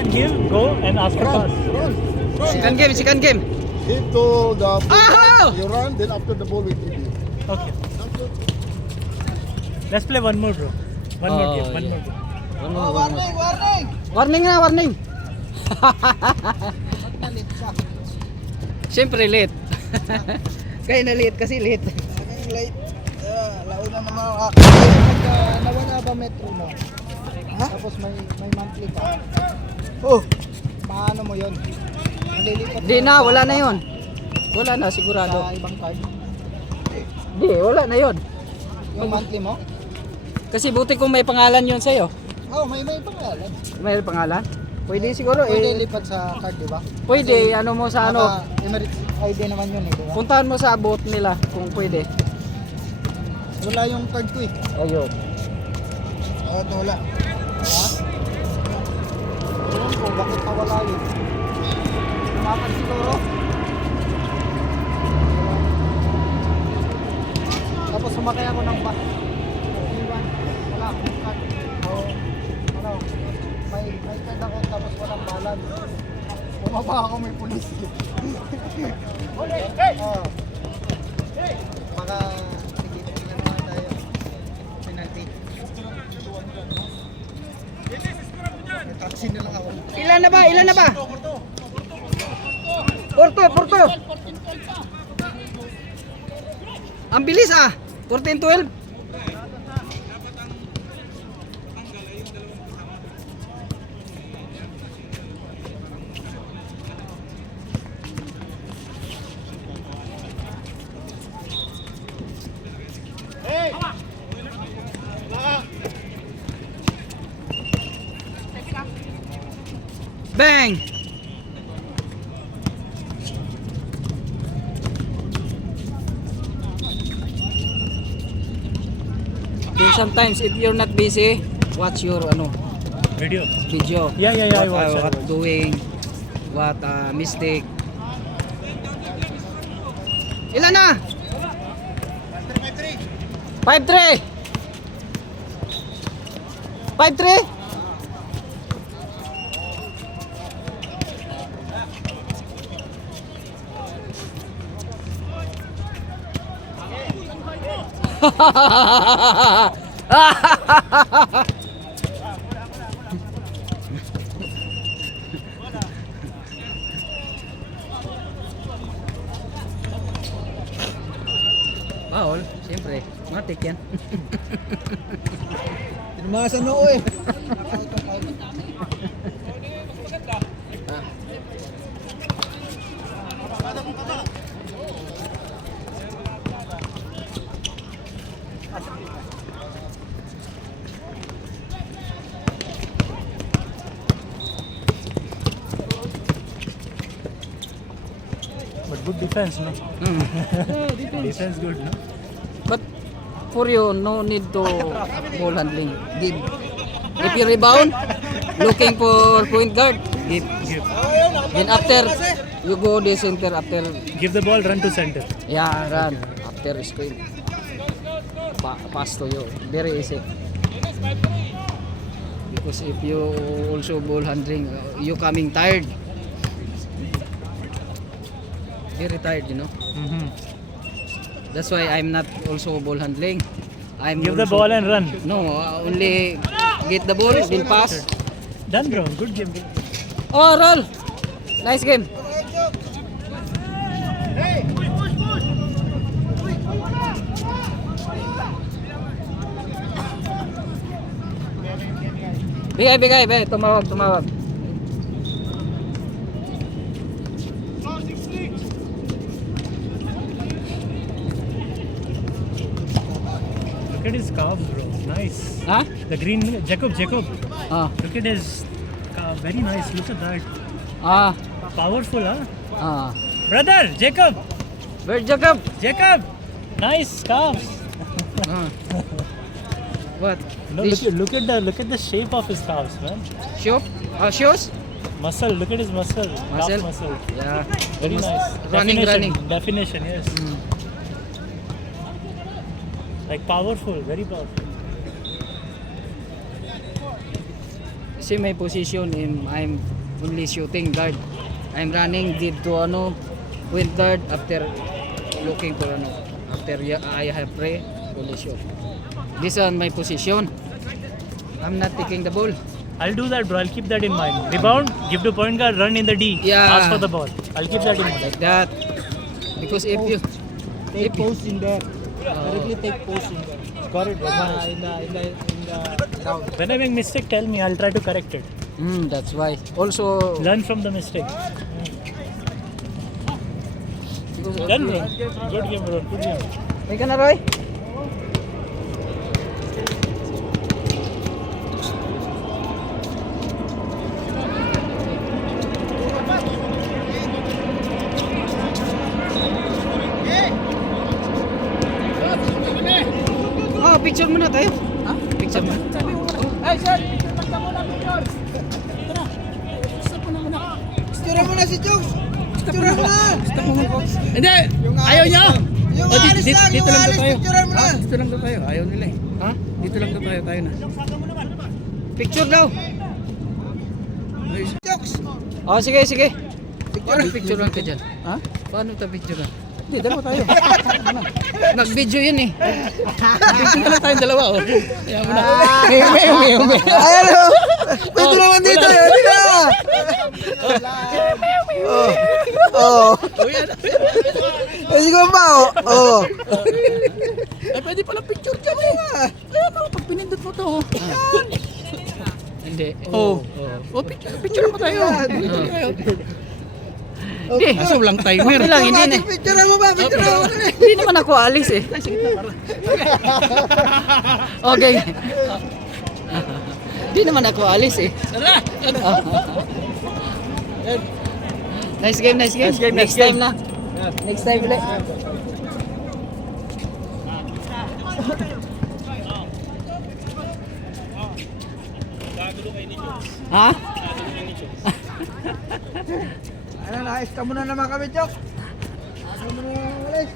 and give, go and ask for pass. Run. Second game. Give to the ball. Ah! You run, then after the ball we give you. Okay. Let's play one more, bro. One more game. One more game. Warning. Siyempre late. Kaya na late kasi late. Late. Launa naman ako. Nawala ba metro mo? Ha? Tapos may monthly pa. Oh! Paano mo yun? Nalilipat Di na, wala na yon. Wala na, sigurado. sa ibang card. Di, wala na yon. Yung monthly mo? Kasi buti kung may pangalan yun sa'yo. Oh, may pangalan. May pangalan? Pwede siguro Pwede eh. lipat sa card, di ba? Pwede, ano mo sa ano. Naka Emirates ID naman yun eh, di ba? Puntahan mo sa booth nila kung pwede. Wala yung card ko eh. Ayun. Oo, wala. Ha? Ewan ko, bakit nawala yun? Tumakan siguro. Tapos sumakay ako ng bus. Iwan. Wala akong card. Oo. Ano? May card ako tapos walang balance. Bumaba ako, may pulis. Oo. Baka sige, tingnan naman tayo. Penalty. May taxi na lang ako. Ilan na ba? Porto. Ang bilis ah. 14-12. Bang! Then sometimes if you're not busy, watch your Video. video. Yeah, I watch. What doing, what mistake. Ilan na? 5-3. 5-3. Paul, siyempre, matik yan. Tinumasan noo eh. But good defense, no? Defense good, no? But for you, no need to ball handling. Give. If you rebound, looking for point guard, give. Then after, you go the center after. Give the ball, run to center. Yeah, run. After screen. Pass to you. Very easy. Because if you also ball handling, you coming tired. Very tired, you know. That's why I'm not also ball handling. I'm Give the also- ball and run. No, only get the ball, then pass. Done, bro. Good game. Oh, roll. Nice game. Bigay, tumawag. Look at his calves, bro. Nice. Huh? The green, Jacob. Ah, Look at his calf. Very nice. Look at that. ah, Powerful, huh? ah. Brother, Jacob. Where's Jacob? Jacob. Nice calves. Ah. What? No, This look at the shape of his calves, man. shoe? Shoes? Muscle. Look at his muscle. Muscle? Calf muscle. Yeah. Very Mus- nice. Running. Definition, yes. Mm. Like powerful, very powerful. See my position, I'm only shooting guard. I'm running dito point guard after looking for after I have play position. This is my position. I'm not taking the ball. I'll do that, bro. I'll keep that in mind. Rebound, give to point guard, run in the D. Yeah. Ask for the ball. I'll keep that in mind. Like that. Because if you Take post in there. Oh. Directly take post in there. Got it, bro. In the down. When I make mistake, tell me. I'll try to correct it. that's why. Also Learn from the mistake. because Done, bro. Good game, bro. Good game. May ka na, Roy? Oh, picture muna tayo. Ha? Picture muna. Ay, sir! Pagka mo na picture! Picture mo na si Jokes! Picture mo na! Hindi! Ayaw niya! Yung alis lang! Yung alis! Picture mo na! Dito lang tayo. Ayaw nila eh. Ha? Dito lang tayo na. Picture daw. Jokes! Oh, sige. Picture lang ka dyan. Ha? Paano ta picture lang? Hindi, dalawa tayo. Nag-video yun eh. Video na tayong dalawa oh. Ayaw mo na. Ayan o! Pwede naman dito! Hindi ka! Oo! Pwede ko ba? Oo! Ay, pwede pala picture dyan eh. Ayan o, pag pinindot mo to. Hindi. Oh, picture mo tayo. Hindi. Kaso lang tayo. Okay lang, hindi na. Picture mo ba? Picture mo ba? Hindi naman ako alis eh. Okay. Hindi naman ako alis eh. Nice game. Next time na. Next time ulit. Ha? Ano, naayos ka muna naman kami, Jok. Ano mo na naman ulit?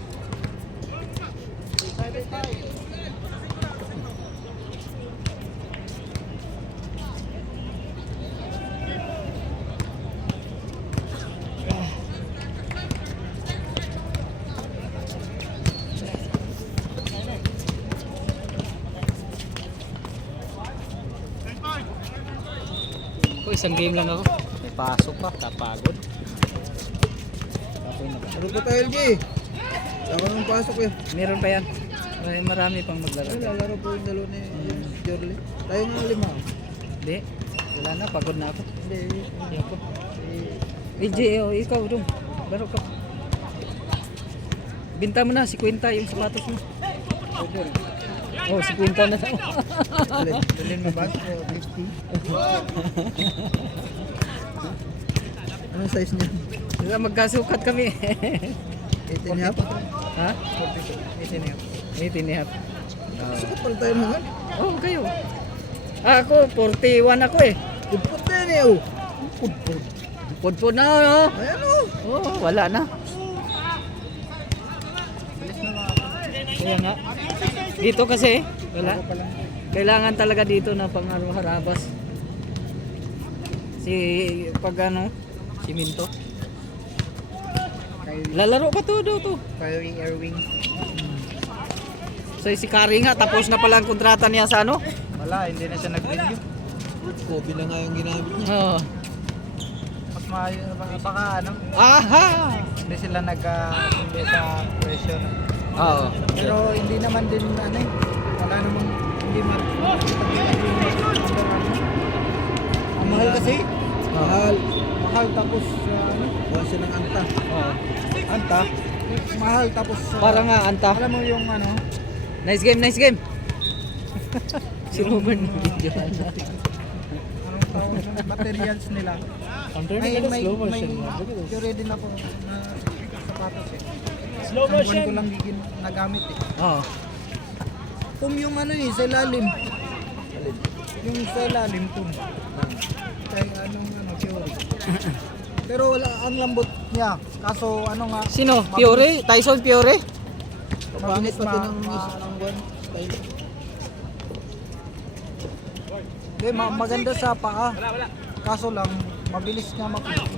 Ko isang game lang ako. May pasok pa, kapagod. Ano pa tayo, LG? Saka nang pasok eh. Meron pa yan. May marami pang Ay, maglalaro. lalaro po yung dalawa ni Jorly. Tayo nga lima. Hindi. Wala na, pagod na ako. Hindi. Hindi ako. EJ, ikaw dong. Laro ka. Binta mo na, 50 yung sapatos mo. Oh, 50 na daw. Dalhin mo ba? 50. Anong size niya? Diba, magkasukat kami. 18 and a half? Ha? 18 and a half. 18.5. Sukat pala tayo mga. Oh, kayo. Ako, 41 ako eh. Pudpud na yan eh. Oh. Pudpud. Pudpud na, oh. Ayan oh. Oh, wala na. Kaya nga. Dito kasi, wala. Kailangan talaga dito na pang-harabas. Pag siminto. Lalaro pa to. Firing air wing. So si Kari nga, tapos na pala ang kontrata niya sa ano? Wala, hindi na siya nag-renew. Kobe na nga yung ginamit niya. Oo. Mas maayos, baka ano, Aha! hindi sila nag-hindi sa pressure. Oo. Pero hindi naman din ano eh. Wala namang hindi ang mahal kasi. Mahal. Mahal tapos ano, wala silang anta. Oo. Anta? Mahal tapos Para nga, anta. alam mo yung ano, Nice game. Si Robert na video. anong tawag ng materials nila. I'm trying to get a slow motion. Theory din ako na sapatos eh. Slow Isang buwan ko motion. lang nagamit eh. Oo. Kung yung ano eh, sa ilalim. Yung sa ilalim kung. Kaya anong theory. Pero wala ang lambot niya. Kaso ano nga. Sino? Fiore? Tyson Fiore? Mabilis pati ng buwan. Hindi, maganda sa paa. Kaso lang, mabilis nga mapili.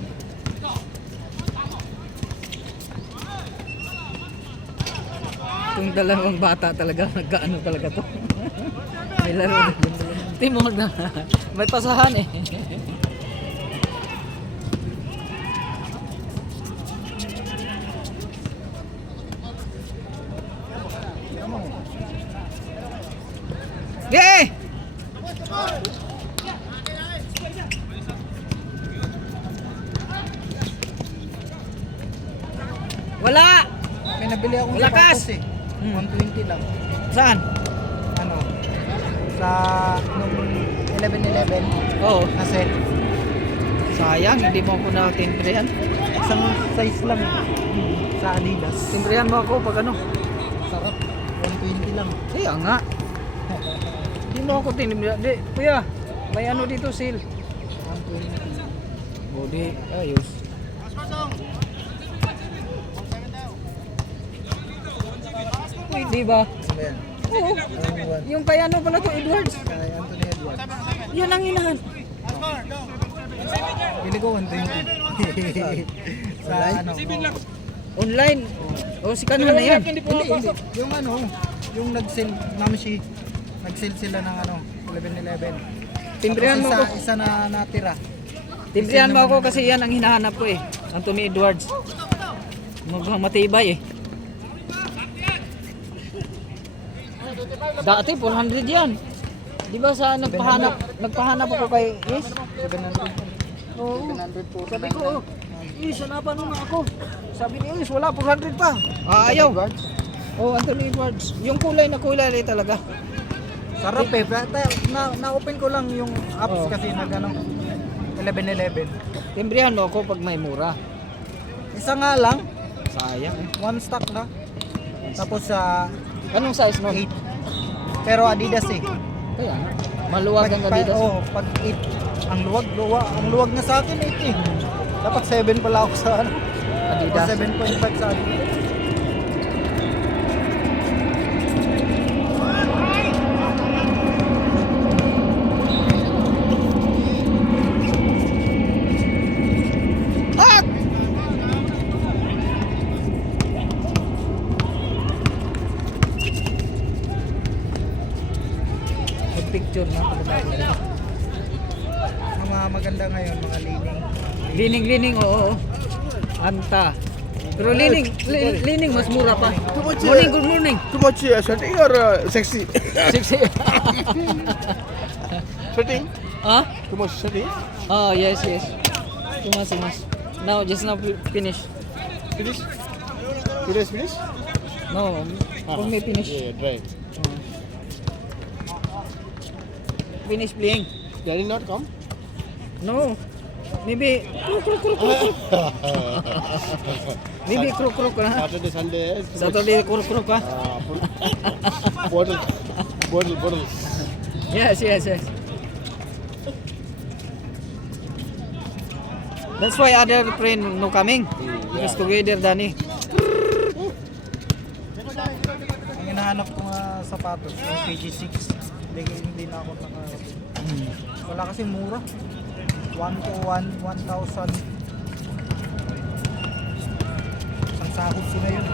Itong dalawang bata talaga, nagkaano talaga to. May laro. Timog na. May pasahan eh. Ge! Wala! May nabili akong Lakas! sapatos eh. Hmm. 120 lang. Saan? Ano? Sa nung 11-11 Oo. na set. Sayang, hindi mo ako na-timbrehan. Isang size lang eh. Sa Adidas. Timbrehan mo ako pag ano. Sarap. 120 lang. Kaya nga. Hindi mo ako timbrehan. Di, kuya, may ano dito, seal. 120. Body, ayos. Uy, di ba? Ano yan? Oo. Anong one? Yung kay ano pala to, Edwards. Kay Anthony Edwards. Yan ang inahan. Pili ko 120. Sa ano? Online. O, si kanan na yan. Hindi. Yung ano, yung nag-sell namin nag-sell sila ng ano, 11-11. Timbrehan mo Tapos ako. isa na natira. Timbrehan mo ako kasi yan ang hinahanap ko eh. Anthony Edwards. Mukhang matibay eh. Dati 400 yan. Di ba sa nagpahanap ako kay Is? 700. Oo. 700 po. Sabi ko, Is, hanapan mo nga ako. Sabi ni Is, wala 400 pa. Ayaw. Oh, Anthony Edwards. Yung kulay na kulay talaga. Sarap eh. Na-open ko lang yung apps Oh. kasi nag ano, 11-11. Timbrehan mo ako pag may mura. Isa nga lang, Sayang eh. one stock na. Tapos sa Anong size nun? 8. Pero Adidas eh. Kaya nga. Maluwag ang Adidas. Oh, pag 8, ang luwag na sa akin 8 eh. Dapat 7 pala ako sa ano. Adidas. 7.5 sa Adidas. Picture na. Mga maganda ngayon, mga lining. Lining, oo. Anta. Pero lining mas mura pa. Morning, good morning. Too much shutting or sexy? 60. Shutting? Huh? Too much shutting? Oh, yes. Tumas. Now, just now finish. Finish? Finish, finish? No, for me finish. Yeah, dry. Finish playing. Daddy not come? No. Maybe kruk. Maybe kruk na. Saturday, Sunday. Saturday kruk ha. Bottle. Yes. That's why other friend no coming. Because together Danny. Ang hinahanap ko nga sapatos, yung KG6. Hindi na ako nakarating. Wala kasi mura. 1,000. Isang sahod sila yun.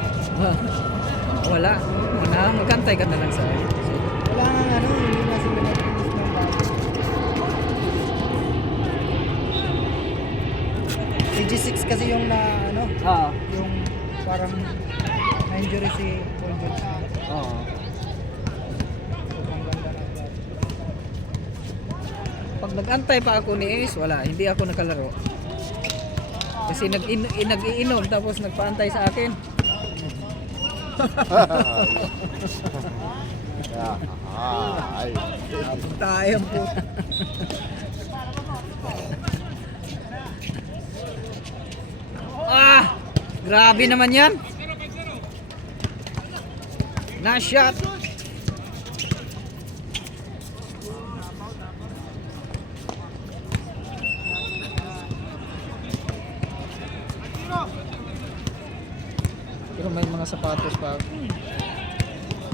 Wala. Magkantay ka na lang sa akin. Wala nga ano, hindi na sila nag-release ng bago. KG6 kasi yung na ano, yung parang na-injury si Paul George. Oo. Sobrang ganda na klase. Pag nag-antay pa ako ni Ace, wala, hindi ako nakalaro. Kasi nag-iinom tapos nagpaantay sa akin. Tayo po. Grabe naman yan. Na-shot. Pero may mga sapatos pa ako.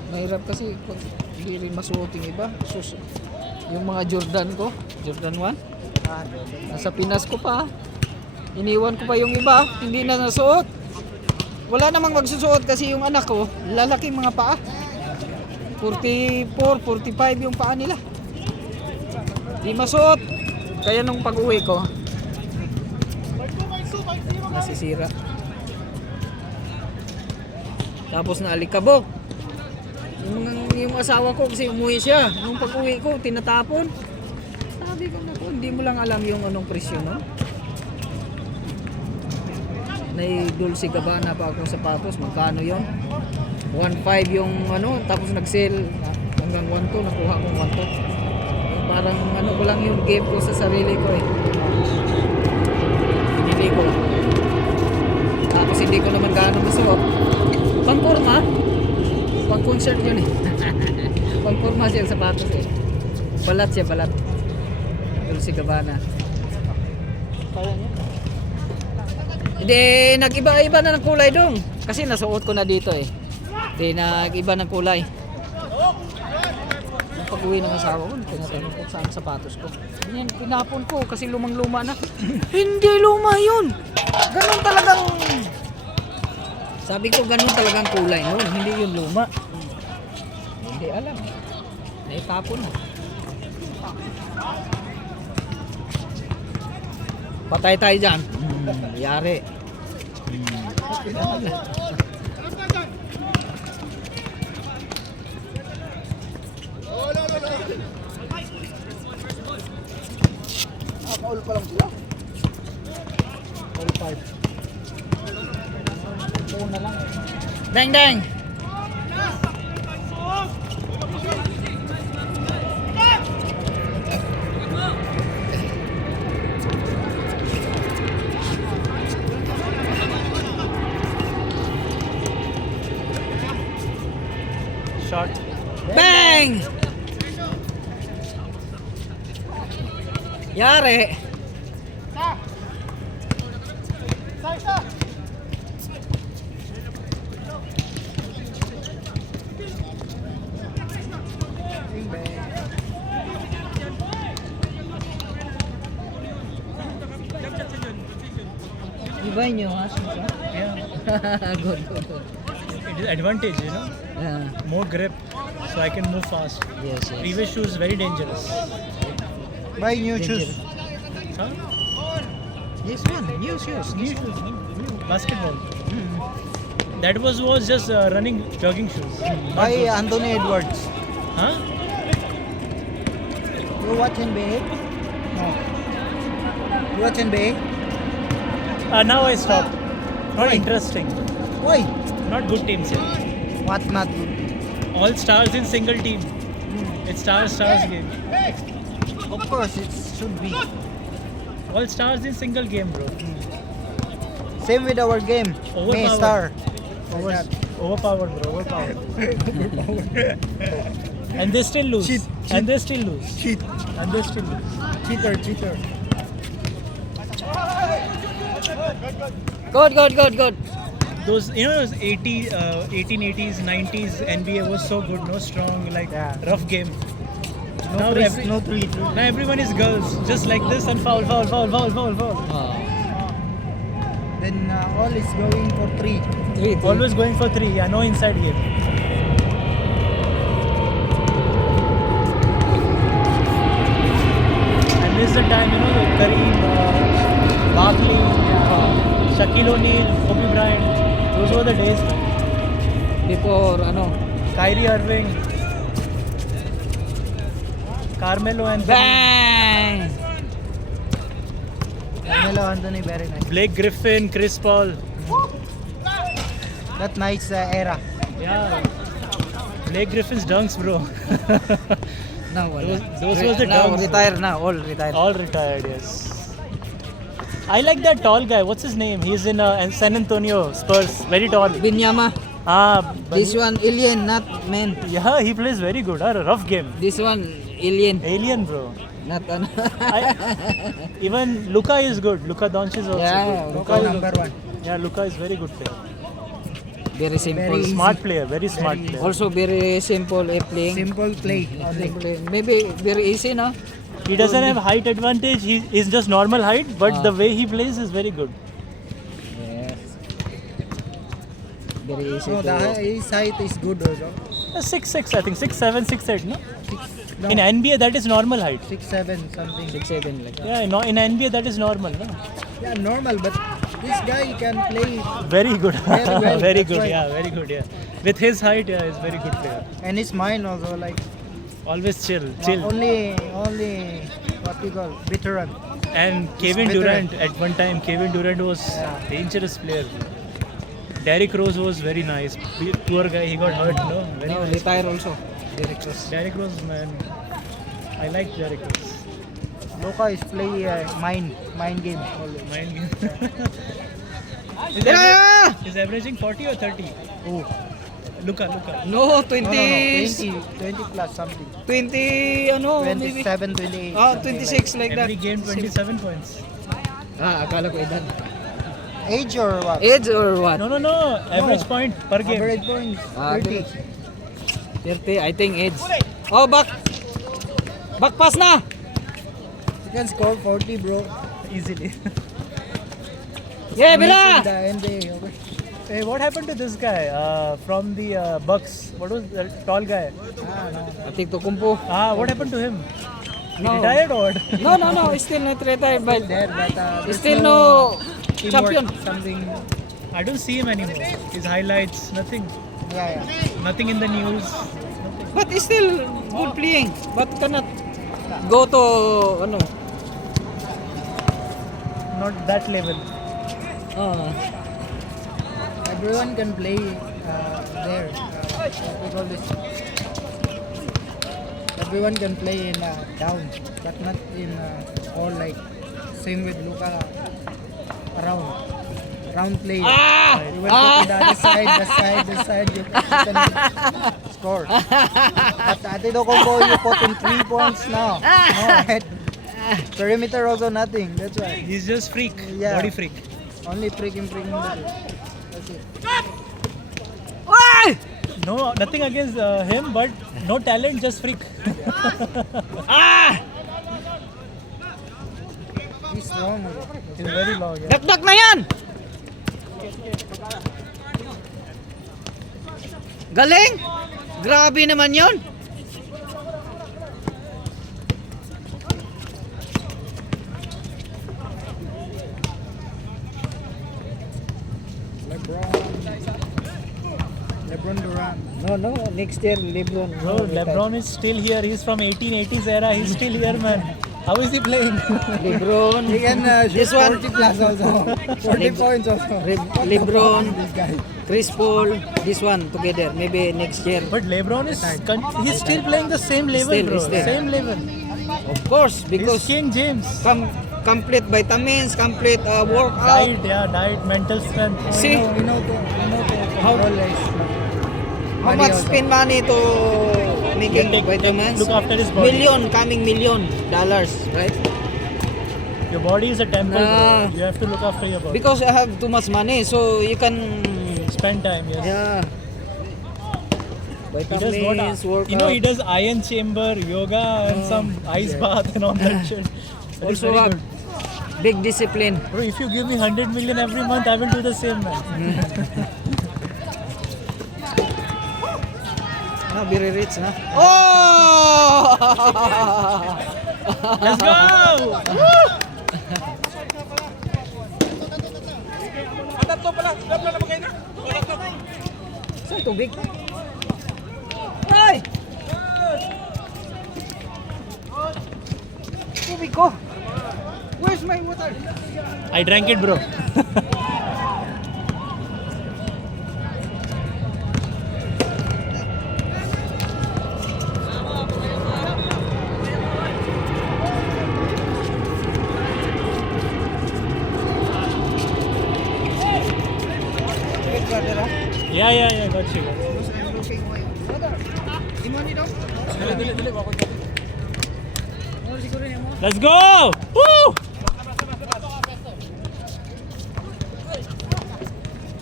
Mahirap kasi pag hindi rin masuoting iba. Yung mga Jordan ko, Jordan 1. Nasa Pinas ko pa. Iniwan ko pa yung iba, hindi na nasuot. Wala namang magsusuot kasi yung anak ko, lalaking mga paa. 44, 45 yung paa nila. Di masuot. Kaya nung pag-uwi ko, nasisira. Tapos naalikabok. Yung asawa ko kasi umuwi siya. Nung pag-uwi ko, tinatapon. Sabi ko na hindi mo lang alam yung anong presyo, no? May Dolce Gabbana pa akong sapatos, magkano yon? 1.5 yung ano, tapos nag-sale hanggang 1.2, nakuha kong 1.2. Parang ano ko lang yung game ko sa sarili ko eh. Binili ko. Tapos hindi ko naman gaano masuot. Pang-kurma? Pang-concert yun eh. Pang-kurma siya yung sapatos eh. Balat siya, balat. Dolce Gabbana. Kaya niya. Hindi, nag-iba-iba na ng kulay dong. Kasi nasuot ko na dito eh. Hindi, nag-iba ng kulay. Nung pag-uwi ng asawa ko, tinatanong ko saan sapatos ko. Yan, pinapon ko kasi lumang-luma na. Hindi luma yun! Ganun talagang... Sabi ko ganun talagang kulay noon, hindi yung luma. Hindi alam. Naitapon na. Patay tayo dyan. Yari. Foul pa lang sila. Foul 5. Una lang. Dang dang. Shot. Bang! Yari. Iba nyo ha? Yeah. Good, good, good. It is advantage, you know. Yeah. More grip, so I can move fast. Yes, yes. Previous shoes very dangerous. Buy new shoes. Huh? Yes, man. New shoes. New shoes, no? New basketball. That was just running jogging shoes. Not Buy those. Anthony Edwards. Huh? You watch NBA? No. You watch NBA? Now I stopped. Not Why? interesting. Why? Not good teams here. What not good? All stars in single team. It's stars game. Of course, it should be. All stars in single game, bro. Same with our game. May Overpowered. star. Overpowered, bro. Overpowered. And they still lose. Cheat. And they still lose. Cheat. And they still lose. Cheater. Good, good, good, good. Those, you know, those 1880s, 90s NBA was so good, no strong, like Yeah. rough game. No three. No three. Now everyone is girls, just like this and foul. Then all is going for 3. Three. Always going for 3, yeah, no inside game. And this is the time, you know, like Kareem, Barkley, Shaquille O'Neal, Kobe Bryant, those were the days, man. Before, Kyrie Irving, Carmelo and bang! Carmelo Anthony, very nice. Blake Griffin, Chris Paul. That nice era. Yeah. Blake Griffin's dunks, bro. Now, wala. Those was the now, dunks. retired now, all retired. All retired, yes. I like that tall guy. What's his name? He's in San Antonio Spurs. Very tall. Binyama. But This one, alien, not man. yeah, he plays very good. A rough game. This one, alien, Alien, bro. not Even Luka is good. Luka Doncic is also Yeah, good. Luka number 1. Yeah, Luka is very good player. Very simple. Very easy. Smart player, very smart player. Also very simple playing. Simple play. only. Simple. Maybe very easy, no? He doesn't have height advantage. He is just normal height, but the way he plays is very good. Yes. Very easy No, to... his height is good also. 6'6", I think 6'7", 6'8", no? No, In NBA, that is normal height. 6'7" something. 6'7" like that. Yeah, no, in NBA that is normal, no? Yeah, normal, but this guy can play Very good. Very well, very that's good, why. yeah, very good, yeah. With his height, yeah, he's very good player. and his mind also like Always chill. only what you call veteran. And Kevin veteran. Durant, at one time, Kevin Durant was dangerous player. Derrick Rose was very nice. Poor guy, he got hurt, no? Very No, nice. retire also. Derrick Rose. Derrick Rose, man. I like Derrick Rose. Luka is play mind game. Mind game. Yeah! He's averaging 40 or 30? Oh. Luka. No, 20, No, 20 plus something. 20, ano, maybe. 27, 28. Ah, something 26 like that. Every game 27 points. Ah, akala ko edad. Like. Age or what? Age or what? No. Average point per game. Average points. Ah, 30. 30, I think age. Oh, back pass na! You can score 40, bro. Easily. Yeah, In Bila! the NBA, okay. Hey, what happened to this guy from the Bucks? What was the tall guy? No. Antetokounmpo. What happened to him? He No. retired or what? No, still not retired, but There, but there's still no teamwork, champion. Something. I don't see him anymore. His highlights, nothing. Yeah. Nothing in the news. But still good playing. But cannot go to, ano, Not that level. Everyone can play there. What we call this? Everyone can play in down, but not in all like same with Luka around play. You will put to the other side, the side. You can score. But Antetokounmpo, you put in 3 points now. No, right? Perimeter also nothing. That's why. He's just freak. Yeah. Body freak. Only freaking that. That's it. No, nothing against him, but no talent, just freak. He's strong. He's very long. Yeah. Dakdak na yan! Galing! Grabe naman yun! LeBron Durant. No, next year LeBron. Bro, LeBron is still here. He's from 1880s era. He's still here, man. How is he playing? LeBron. He can shoot This one. 40 plus also. 40 points also. LeBron, This guy. Chris Paul, this one together. Maybe next year. But LeBron is he's still playing the same level, Still, bro. still. Same level. Of course, He's because King James. complete vitamins, complete workout. Diet, mental strength. See You know to control his how money much also. spend money to making vitamins. Look after his body. Coming million dollars, right? Your body is a temple, Nah. bro. You have to look after your body. Because I have too much money, so you can Spend time, yes. yeah. He does Vitamins, workout. you know, he does iron chamber, yoga, and some ice bath and all that shit. That is Also very have good. big discipline. Bro, if you give me 100 million every month, I will do the same, man. No, very rich, na. Oh! Let's go! Saan tubig? Ay! Tubig ko! Where's my water? I drank it, bro. Yeah, got you. Let's go! Woo!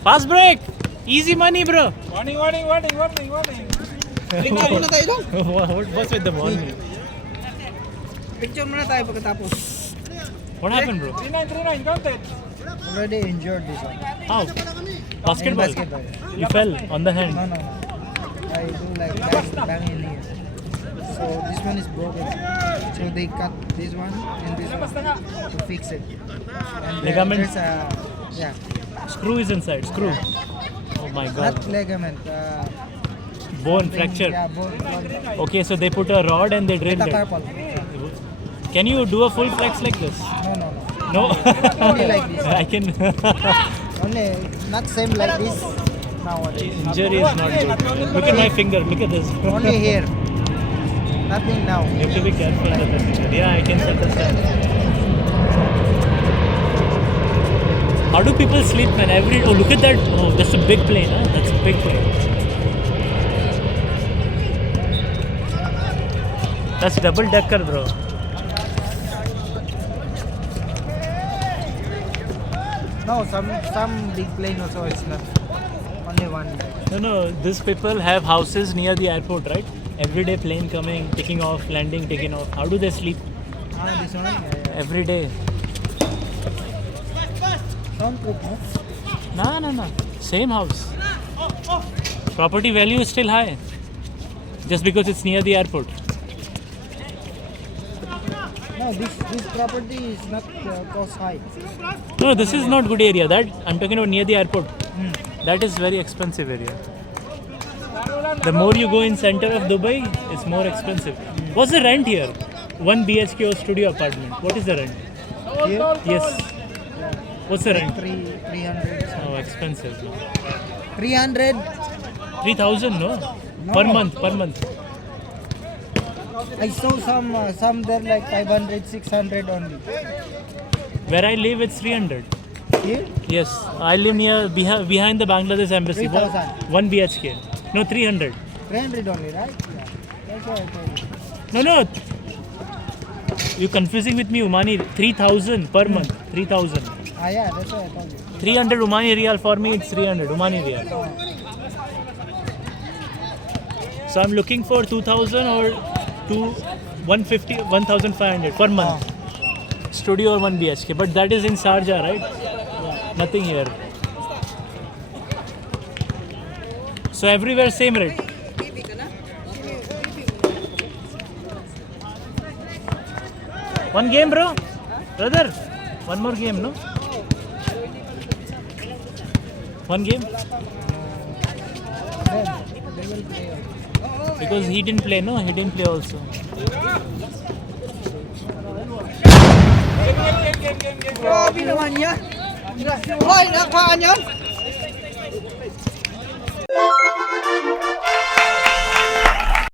Fast break! Easy money, bro. Tingnan muna tayo lang. What's with the ball? Picture muna tayo pagkatapos. What happened, bro? Already injured this one. How? Basketball. Basketball. You fell on the hand. No. I do like bang in here. So this one is broken. So they cut this one and this one to fix it. And Ligament? there's a Screw is inside. Screw. Oh my god. not ligament. Bone fracture. Yeah, bone. Okay, so they put a rod and they drilled it. Metacarpal. Can you do a full flex like this? No. No. Only like this. I can. Only not same like this nowadays. Injury is not good. Look at my finger. Look at this. Only here. Nothing now. You have to be careful with the finger. Yeah, I can understand. How do people sleep, man? Oh, look at that. Oh, that's a big plane, huh? That's a big plane. That's double decker, bro. No, some big plane also it's not. Only one. No. These people have houses near the airport, right? Every day plane coming, taking off, landing, taking off. How do they sleep? This one? Yeah. Every day. Soundproof, no? No. Same house. Property value is still high. Just because it's near the airport. No, this property is not cost high. No, this is not good area. That I'm talking about near the airport. That is very expensive area. The more you go in center of Dubai, it's more expensive. What's the rent here? 1 BHK or studio apartment. What is the rent? Here, Yes. What's the rent? 300. Oh, expensive. No. 300. 3,000, no? No. Per month. I saw some there like 500, 600 only. Where I live, it's 300. Here, Yes, I live near behind the Bangladesh embassy. 3,000. 1 BHK. No, 300. 300 only, right? Yeah. That's what I told you. No. You're confusing with me, Umani. 3,000 per month. 3,000. Yeah, that's what I told you. 300 Umani Riyal for me, it's 300 Umani Riyal. So I'm looking for 2,000 or 150, 1,500 per month. Studio or 1 BHK. But that is in Sharjah, right? Nothing here. So everywhere same rate. One game, bro? Brother? One more game, no? One game? Then they will play. Because he didn't play, no? He didn't play also. Grabe naman yan. Hoy, nakapaan yan?